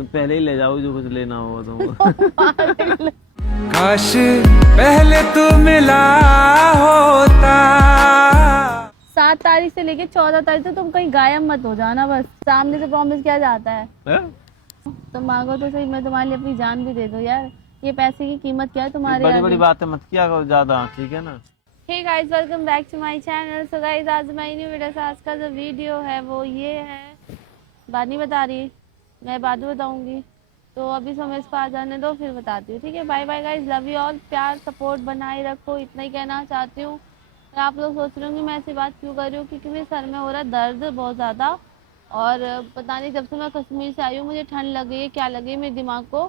तुम पहले ही ले जाओ जो कुछ लेना हो तुमको। काश पहले तू मिला होता। 7 तारीख से लेके 14 तारीख तक तुम कहीं गायब मत हो जाना, बस सामने से प्रॉमिस किया जाता है। तुम मांगो तो सही, मैं तुम्हारे लिए अपनी जान भी दे दूं यार। ये पैसे की कीमत क्या है तुम्हारे? बड़ी बड़ी बातें मत किया करो ज्यादा, ठीक है ना। Hey guys, welcome back to my channel. So guys, आज मैं न्यू वीडियो से आज का जो वीडियो है वो ये है, बात नहीं बता रही, मैं बाद में बताऊंगी। तो अभी समय इस पर आ जाने दो, फिर बताती हूँ, ठीक है। Bye bye guys, love you all, प्यार सपोर्ट बनाए रखो, इतना ही कहना चाहती हूँ। आप लोग सोच रहे होंगे मैं ऐसी बात क्यों कर रही हूँ, क्योंकि मेरे सर में हो रहा है दर्द बहुत ज़्यादा, और पता नहीं जब से मैं कश्मीर से आई हूँ मुझे ठंड लग गई है, क्या लग गई मेरे दिमाग को,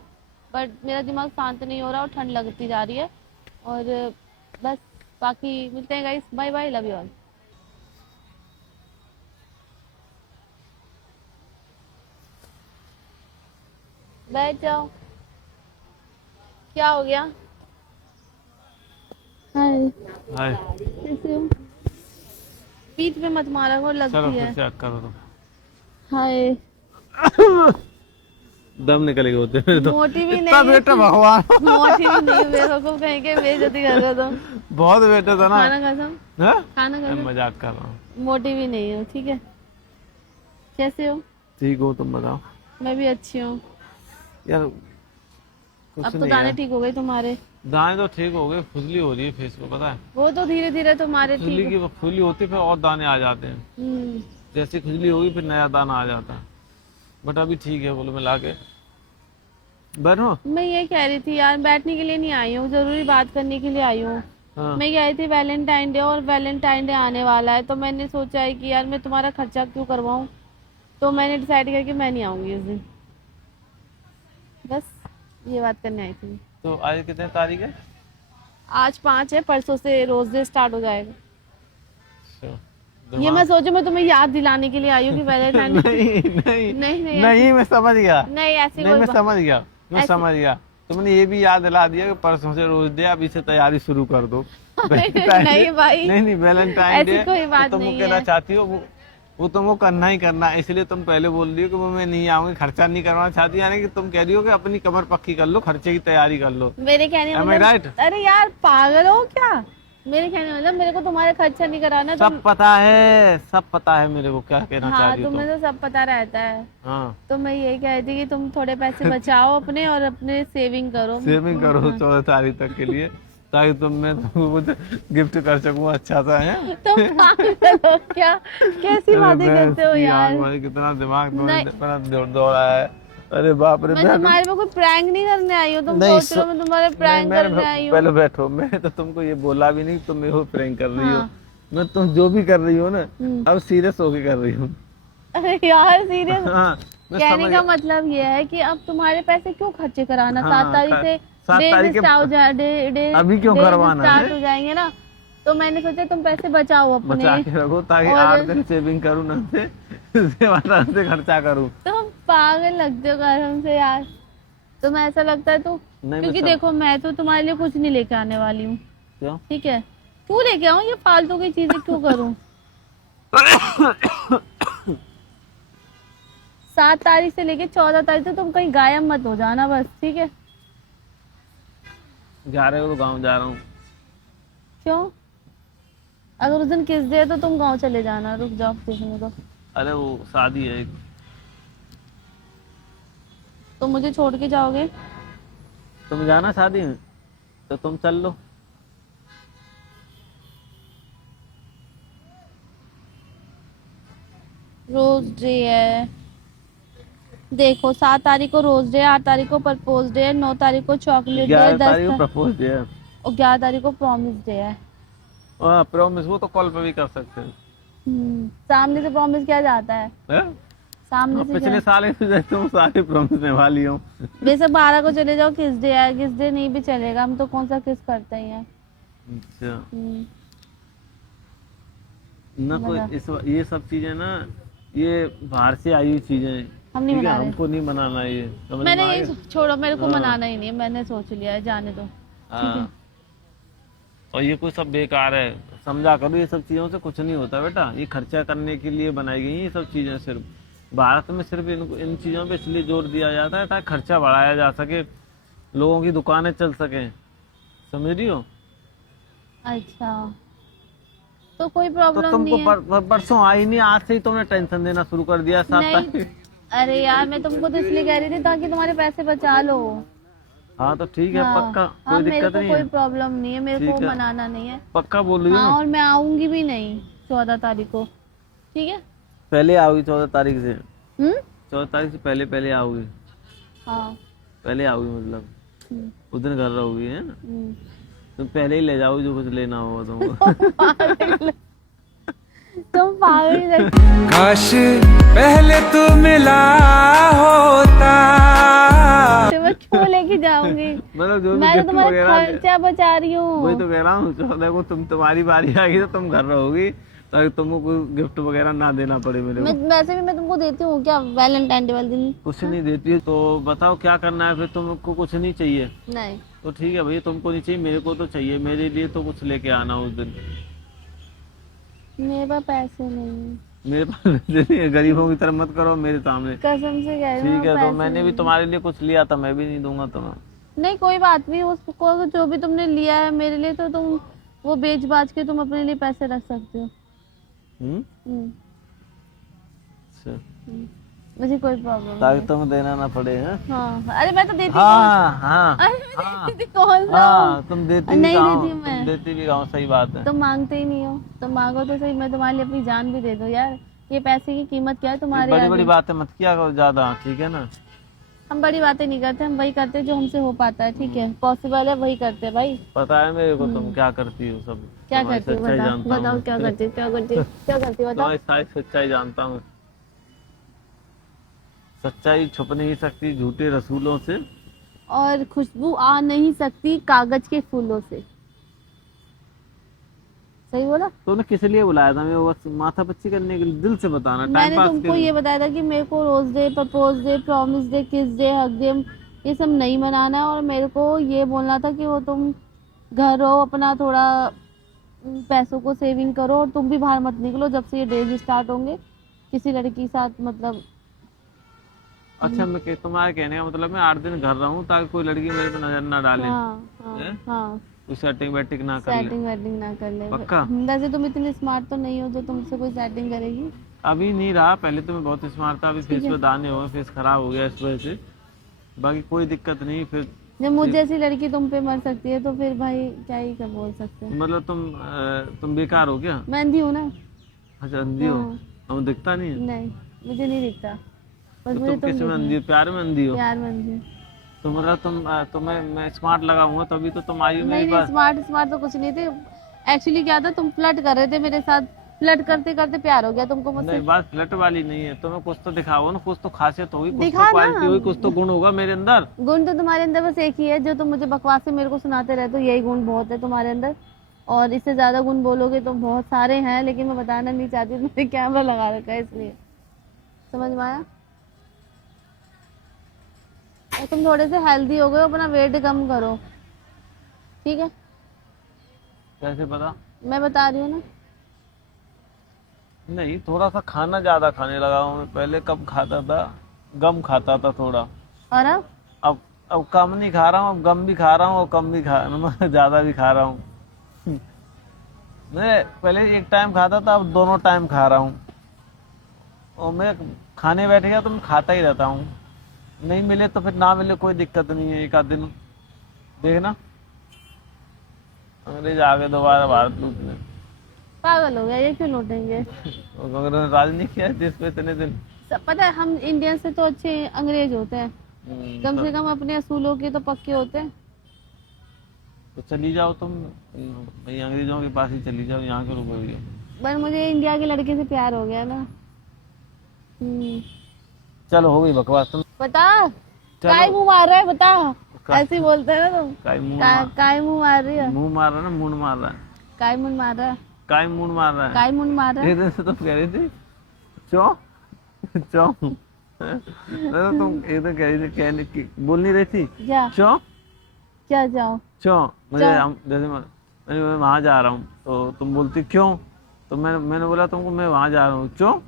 बट मेरा दिमाग शांत नहीं हो रहा और ठंड लगती जा रही है। और बस बाकी मिलते हैं guys, bye bye, love you all. बैठ जाओ। क्या हो गया? हाय हाय। कैसे हो? पीठ पे मत मारा को चलो लगती फिर है। चेक करो तुम। हाय, दम निकलेगा होते मेरे तो। मोटी भी इतना नहीं, बेटा भगवान। मोटी भी नहीं, मेरे को कहीं के बेइज्जती कर रहे हो तुम। बहुत बेटा था ना। खाना कसम, हाँ? खाना मैं कसम, मजाक कर रहा हूँ। मोटी भी नहीं हो, ठीक है। कैसे हो? ठीक हो तुम बताओ। मैं भी अच्छी हूँ। यार कुछ अब तो नहीं दाने यार। ठीक हो गए तुम्हारे। दाने तो ठीक हो गए, खुजली हो रही है फेस को, पता है। वो तो धीरे धीरे तुम्हारे खुजली ठीक। की खुजली होती फिर और दाने आ जाते हैं। जैसे खुजली होगी फिर नया दाना आ जाता है, बट अभी ठीक है, बोलो मिला के बैठो। मैं ये कह रही थी यार, बैठने के लिए नहीं आई हूँ, जरूरी बात करने के लिए आई हूँ। हाँ। मैं कह रही थी वैलेंटाइन डे, और वैलेंटाइन डे आने वाला है, तो मैंने सोचा है कि यार मैं तुम्हारा खर्चा क्यों करवाऊँ, तो मैंने डिसाइड किया कि मैं नहीं आऊंगी उस दिन। बस ये बात करने आई थी। तो आज कितने तारीख है? आज 5 है, परसों से रोज डे स्टार्ट हो जाएगा। अच्छा, ये मैं सोचू मैं तुम्हें याद दिलाने के लिए आई हूँ कि वैलेंटाइन डे। नहीं नहीं नहीं नहीं नहीं, मैं समझ गया। नहीं, ऐसी नहीं कोई मैं बात समझ गया, मैं ऐसी- समझ गया। तुमने ये भी याद दिला दिया कि परसों से रोज डे, अब इसे तैयारी शुरू कर दो। नहीं भाई, नहीं नहीं, वैलेंटाइन ऐसी डे कोई बात तुम नहीं कहना है। चाहती हो वो तुमको करना ही करना है, इसलिए तुम पहले बोल रही हो कि वो मैं नहीं आऊंगी, खर्चा नहीं करवाना चाहती, यानी कि तुम कह रही हो कि अपनी कमर पक्की कर लो, खर्चे की तैयारी कर लो। मेरे कहने Am I मतलब, right? अरे यार पागल हो क्या? मेरे कहने मतलब मेरे को तुम्हारे खर्चा नहीं कराना। सब पता है, सब पता है मेरे को क्या कहना चाह हाँ, रही हो तुम्हें तुम। तो सब पता रहता है। हाँ, तो मैं यही कह रही थी कि तुम थोड़े पैसे बचाओ अपने, और अपने सेविंग करो। सेविंग करो 14 तारीख तक के लिए, ताकि मैं तुमको कुछ गिफ्ट कर सकूं अच्छा सा है। तुम पागल हो क्या? कैसी बातें करते हो यार? कितना दिमाग नहीं। दौड़ा है। अरे बाप रे। मैं तुम्हारे पे कोई प्रैंक नहीं करने आई हूँ, तुम नहीं, सोच रहे हो मैं तुम्हारे प्रैंक करने आई हूँ। पहले बैठो, मैं तो तुमको ये बोला भी नहीं तुम मेरे को प्रैंक कर रही हो। हाँ। मैं तुम जो भी कर रही हो ना, अब सीरियस होके कर रही हूँ। अरे यार सीरियस, हाँ, मैं कहने समझ का मतलब ये है कि अब तुम्हारे पैसे क्यों खर्चे कराना। हाँ, 7 तारीख से 7 तारीख अभी क्यों करवाना है? स्टार्ट हो जाएंगे ना, तो मैंने सोचा तुम पैसे बचाओ अपने। बचा के रखो ताकि और- 8 दिन सेविंग करूँ ना से खर्चा करूँ। तुम पागल लगते हो कसम से यार, तुम्हें ऐसा लगता है तो, नहीं, क्योंकि मैं देखो मैं तो तुम्हारे लिए कुछ नहीं लेके आने वाली हूँ, क्यों? ठीक है। क्यों लेके आऊँ, ये फालतू की चीजें क्यों करूँ? 7 तारीख से लेके 14 तारीख तक तुम कहीं गायब मत हो जाना, बस ठीक है। जा रहे हो तो गाँव जा रहा हूँ। क्यों? अगर उस दिन किस दे तो तुम गांव चले जाना, रुक जाओ देखने को। अरे वो शादी है एक। तो मुझे छोड़ के जाओगे? तुम जाना शादी में तो तुम चल लो। रोज डे है, देखो 7 तारीख को रोज डे है, 8 तारीख को प्रपोज डे है, 9 तारीख को चॉकलेट डे है, 11 तारीख को 10 प्रपोज डे है। और 11 तारीख को प्रॉमिस डे है। प्रॉमिस वो तो कॉल पे भी कर सकते हैं। सामने से प्रॉमिस किया जाता है, हैं? सामने से पिछले साल ही तो तुम सारे प्रॉमिस निभा ली हूँ। वैसे 12 को चले जाओ, किस डे है, किस डे नहीं भी चलेगा, हम तो कौन सा किस करते ही हैं। अच्छा हम्म, ना कोई ये सब चीजें ना, ये बाहर से आई हुई चीजें, हम नहीं ठीक है, मना रहे। हमको नहीं मनाना ये, समझ मैंने में आ ये गया? छोड़ो, मेरे को हाँ। मनाना ही नहीं है, मैंने सोच लिया है, जाने दो। हाँ। और ये कोई सब बेकार है, समझा करो, ये सब चीजों से कुछ नहीं होता बेटा, ये खर्चा करने के लिए बनाई गई हैं ये सब चीजें सिर्फ। भारत में सिर्फ इन चीजों पे इसलिए जोर दिया जाता है ताकि खर्चा बढ़ाया जा सके, लोगों की दुकानें चल सके, समझ रही हो? अच्छा, तो कोई तो प्रॉब्लम तुमको नहीं है। परसों आई नहीं, आज से ही तुमने टेंशन देना शुरू कर दिया 7 नहीं, तारीख। अरे यार मैं तुमको तो इसलिए कह रही थी ताकि तुम्हारे पैसे बचा लो। हाँ तो ठीक है, हाँ पक्का, हाँ, कोई मेरे दिक्कत को नहीं कोई है, प्रॉब्लम नहीं है, मेरे ठीक को है। मनाना नहीं है। पक्का बोल रही हो हाँ, ना? और मैं आऊंगी भी नहीं 14 तारीख को, ठीक है? पहले आओगी 14 तारीख से, हम्म। 14 तारीख से पहले पहले आओगी, हाँ। पहले आओगी मतलब हम्म, उस दिन घर रहोगी, है ना? हम्म। तुम पहले ही ले जाओ जो कुछ लेना होगा तुमको। तुम पागल लग। काश पहले तू मिला होता। मैं क्यों लेके जाऊंगी? मतलब जो भी मैं तो गिफ्ट तुम्हारा वगैरह, खर्चा बचा रही वही हूँ। तो कह रहा हूँ, 14 को तुम्हारी बारी आएगी तो तुम घर रहोगी, ताकि तुमको कोई गिफ्ट वगैरह ना देना पड़े मेरे को। वैसे भी मैं तुमको देती हूँ क्या वैलेंटाइन डे वाले दिन? कुछ नहीं देती है तो बताओ क्या करना है फिर? तुमको कुछ नहीं चाहिए नहीं। तो ठीक है भैया, तुमको नहीं चाहिए, मेरे को तो चाहिए, मेरे लिए तो कुछ लेके आना उस दिन। मेरे पास पैसे नहीं है, मेरे पास पैसे नहीं है, गरीबों की तरह मत करो मेरे सामने, कसम से कह रही हूँ। ठीक है? तो पैसे मैंने भी नहीं। तुम्हारे लिए कुछ लिया था, मैं भी नहीं दूंगा तुम्हें। नहीं कोई बात नहीं, उसको जो भी तुमने लिया है मेरे लिए तो तुम वो बेच बाच के तुम अपने लिए पैसे रख सकते हो। हम्म? हम्म, अच्छा, मुझे कोई प्रॉब्लम ताकि नहीं। तुम्हें देना ना पड़े, हैं? हाँ, अरे मैं तो देती हाँ हाँ अरे मैं हाँ देती कौन सा हाँ, तुम देती भी नहीं कहाँ देती हो? मैं। तुम देती भी कहाँ हो? सही बात है। तुम मांगते ही नहीं हो, तुम मांगो तो सही, मैं तुम्हारे लिए अपनी जान भी दे दूं यार। ये पैसे की कीमत क्या है तुम्हारे बड़ी आगे? बड़ी बातें मत किया करो ज्यादा, ठीक है ना? हम बड़ी बातें नहीं करते, हम वही करते हैं जो हमसे हो पाता है, ठीक है? पॉसिबल है वही करते हैं भाई। पता है मेरे को तुम क्या करती हो सब, क्या तुम्हारी करती हो सच्चाई बताओ, जानता हूँ बताओ मैं। क्या करती हो, क्या करती हो, क्या करती हो बताओ। तुम्हारी सारी सच्चाई जानता हूँ। सच्चाई छुप नहीं सकती झूठे रसूलों से, और खुशबू आ नहीं सकती कागज के फूलों से। सही बोला? तूने किस लिए बुलाया था? मैं बस माथा पच्ची करने के लिए? दिल से बताना, टाइम मैंने पास तुमको के लिए। ये बताया था कि मेरे को rose day, propose day, promise day, kiss day, hug day ये सब नहीं मनाना है। और मेरे को ये बोलना था कि वो तुम घर रहो अपना, थोड़ा पैसों को सेविंग करो और तुम भी बाहर मत निकलो जब से ये डेज स्टार्ट होंगे किसी लड़की के साथ, मतलब। अच्छा, तुम्हारे कहने का मतलब मैं 8 दिन घर रहूं ताकि कोई लड़की मेरे पे नजर ना डाले, हाँ हाँ हैं? हाँ, कोई सेटिंग वेटिंग ना कर ले? सेटिंग वेटिंग ना कर ले। पक्का? वैसे तुम इतनी स्मार्ट तो नहीं हो जो तुमसे कोई सेटिंग करेगी। अभी नहीं रहा, पहले तो मैं बहुत स्मार्ट था, अभी फेस पे दाने हो गए, फेस खराब हो गया इस वजह से, बाकी कोई दिक्कत नहीं। फिर जब मुझ जैसी लड़की तुम पे मर सकती है तो फिर भाई क्या ही कर बोल सकते हैं। मतलब तुम बेकार हो क्या? मैं अंधी हूँ ना। अच्छा, अंधी हो? हाँ। हमें दिखता नहीं है? नहीं, मुझे नहीं दिखता, बस तो मुझे तुम तुम किस में दिखना। अंधी हो? प्यार में अंधी हो? प्यार में अंधी हूँ। तो मतलब तुम्हें मैं स्मार्ट लगा हूँ तभी तो तुम आई हो मेरे नहीं पास। स्मार्ट स्मार्ट तो कुछ नहीं थे। एक्चुअली क्या था, तुम फ्लर्ट कर रहे थे मेरे साथ, फ्लर्ट करते करते प्यार हो गया तुमको मुझसे। नहीं, बात फ्लर्ट वाली नहीं है, तुम्हें कुछ तो दिखाओ ना, कुछ तो खासियत होगी, कुछ दिखा तो ना। क्वालिटी होगी, कुछ तो गुण होगा मेरे अंदर। गुण तो तुम्हारे अंदर बस एक ही है, जो तुम मुझे बकवास से मेरे को सुनाते रहते हो, यही गुण बहुत है तुम्हारे अंदर। और इससे ज्यादा गुण बोलोगे तो बहुत सारे हैं, लेकिन मैं बताना नहीं चाहती, मैंने कैमरा लगा रखा है इसलिए। समझ में आया? और तुम थोड़े से हेल्दी हो गए हो, अपना वेट कम करो, ठीक है? कैसे पता? मैं बता रही हूँ ना। नहीं, थोड़ा सा खाना ज्यादा खाने लगा हूँ मैं, पहले कम खाता था, गम खाता था थोड़ा, और अब अब कम नहीं खा रहा हूँ, अब गम भी खा रहा हूँ और कम भी खा ज्यादा भी खा रहा हूँ। मैं पहले एक टाइम खाता था, अब दोनों टाइम खा रहा हूँ। और मैं खाने बैठ गया तो मैं खाता ही रहता हूँ, नहीं मिले तो फिर ना मिले कोई दिक्कत नहीं है, एक आध दिन देखना अंग्रेज आ गए दोबारा भारत लूटने। पागल हो गया, ये क्यों लौटेंगे? अगर राज नहीं किया देश पे इतने दिन। पता है हम इंडियन से तो अच्छे अंग्रेज होते हैं, कम से कम अपने असूलों के तो पक्के होते हैं। तो चली जाओ तुम, भाई अंग्रेजों के पास ही चली जाओ, यहाँ के रुकोगे? पर मुझे इंडिया के लड़के से प्यार हो गया ना। चलो हो गई बकवास, तुम बता काय मुंह मार रहा है, बता। ऐसे ही बोलते हैं ना तुम, काय मुंह मार रही है, मुंह मार रहा है ना, मूड मार रहा है, काय मुंह मार रहा है, काय मूड मार रहा है, काय मुंह मार रहा है। एक दिन से तुम कह रही थी चौ चौ, तुम एक दिन कह रही थी, कहने की बोल नहीं रही थी क्या चौ क्या जाओ चौ, मुझे जैसे मैं वहां जा रहा हूँ तो तुम बोलती क्यों, तो मैंने बोला तुमको मैं वहां जा रहा हूँ चौ।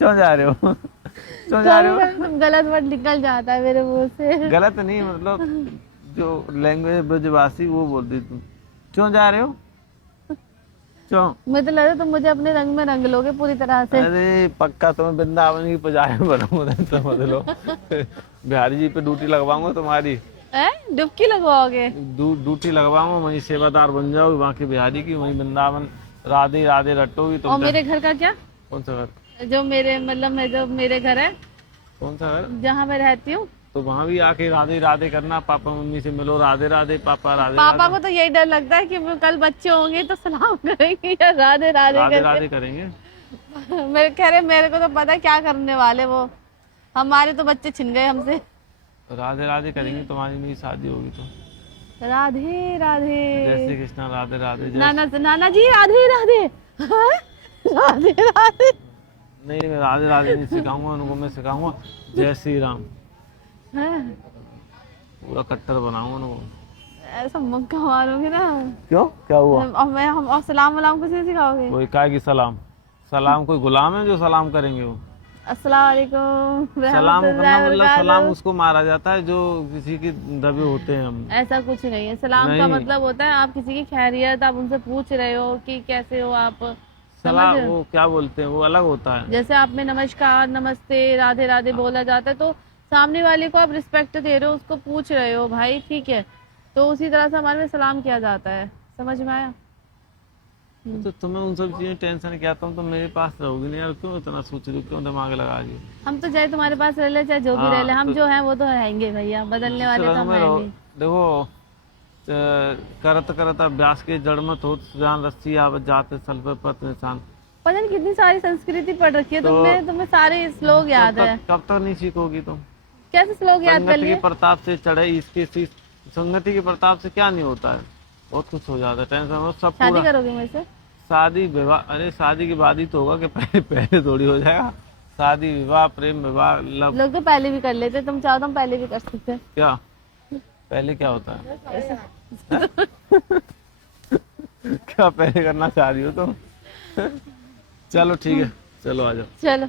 क्यों जा रहे हो? क्यों जा रहे हो? कभी गलत वर्ड निकल जाता है मेरे मुंह से। गलत नहीं, मतलब जो लैंग्वेज ब्रजवासी वो बोल दी तुम। क्यों जा रहे हो? क्यों? मुझे तो लग रहा है तुम मुझे अपने रंग में रंग लोगे पूरी तरह से। अरे पक्का तुम्हें वृंदावन की पुजारी बनूंगा, समझ लो। बिहारी जी पे ड्यूटी लगवाऊंगा तुम्हारी। डुबकी लगवाओगे? ड्यूटी लगवाऊंगा, वहीं सेवादार बन जाओगे वहाँ के बिहारी की, वहीं वृंदावन राधे राधे रटोगी तुम। और मेरे घर का क्या? कौन सा घर? जो मेरे मतलब जो मेरे घर है, कौन सा घर? जहाँ मैं रहती हूँ। तो वहाँ भी आके राधे राधे करना, पापा मम्मी से मिलो, राधे राधे पापा राधे पापा को तो यही डर लगता है कि वो कल बच्चे होंगे तो सलाम करेंगे या राधे राधे राधे करके। राधे करेंगे। मेरे कह रहे मेरे को तो पता है क्या करने वाले वो, हमारे तो बच्चे छिन गए हमसे। राधे राधे करेंगे, तुम्हारी मेरी शादी होगी तो। राधे राधे। जय श्री कृष्ण, राधे राधे। नाना जी राधे राधे। हाँ? राधे राधे। नहीं, मैं राधे राधे नहीं सिखाऊंगा उनको, मैं सिखाऊंगा जय श्री राम, हाँ? पूरा कट्टर बनाऊंगा उनको। ऐसा मक्का मारोगे ना। क्यों, क्या हुआ? और मैं हम और सलाम वलाम कुछ नहीं सिखाओगे? कोई काय की सलाम? सलाम कोई गुलाम है जो सलाम करेंगे? वो अस्सलाम वालेकुम। सलाम करना मतलब सलाम उसको मारा जाता है जो किसी के दबे होते हैं हम। ऐसा कुछ नहीं है, सलाम का नहीं। मतलब होता है आप किसी की खैरियत, आप उनसे पूछ रहे हो कि कैसे हो आप। सलाम समझ? वो क्या बोलते हैं, वो अलग होता है। जैसे आप में नमस्कार नमस्ते राधे राधे बोला जाता है, तो सामने वाले को आप रिस्पेक्ट दे रहे हो, उसको पूछ रहे हो भाई ठीक है, तो उसी तरह से हमारे में सलाम किया जाता है। समझ में आया? तो तुम्हें उन सब चीजें टेंशन क्या, तुम तो मेरे पास रहोगी नहीं यार, क्यों इतना सोच रही हो, क्यों दिमाग लगा रही हो? हम तो चाहे तुम्हारे पास रह ले चाहे जो भी हाँ, रह ले, हम तो- जो हैं वो तो रहेंगे भैया, बदलने वाले तो रंग हम में हैं रहो। नहीं। देखो करत करत अभ्यास के जड़ मत हो, सुजान रस्सी आवत जाते सल पे पत निशान। पता नहीं कितनी सारी संस्कृति पढ़ रखी है तो- तुमने, तुम्हें सारे श्लोक याद है। कब तक नहीं सीखोगी तुम? कैसे श्लोक याद कर संगति लिए? के प्रताप से चढ़े इसके संगति के प्रताप से क्या नहीं होता है, बहुत कुछ हो जाता है, टेंशन मत, सब शादी पूरा। करोगे मेरे से? शादी विवाह, अरे शादी के बाद ही तो होगा कि पहले पहले थोड़ी हो जाएगा। शादी विवाह प्रेम विवाह लव लोग तो पहले भी कर लेते, तुम चाहो तो हम पहले भी कर सकते हैं। क्या पहले क्या होता है? क्या पहले करना चाह रही हो तुम? चलो ठीक है, चलो आ जाओ। चलो।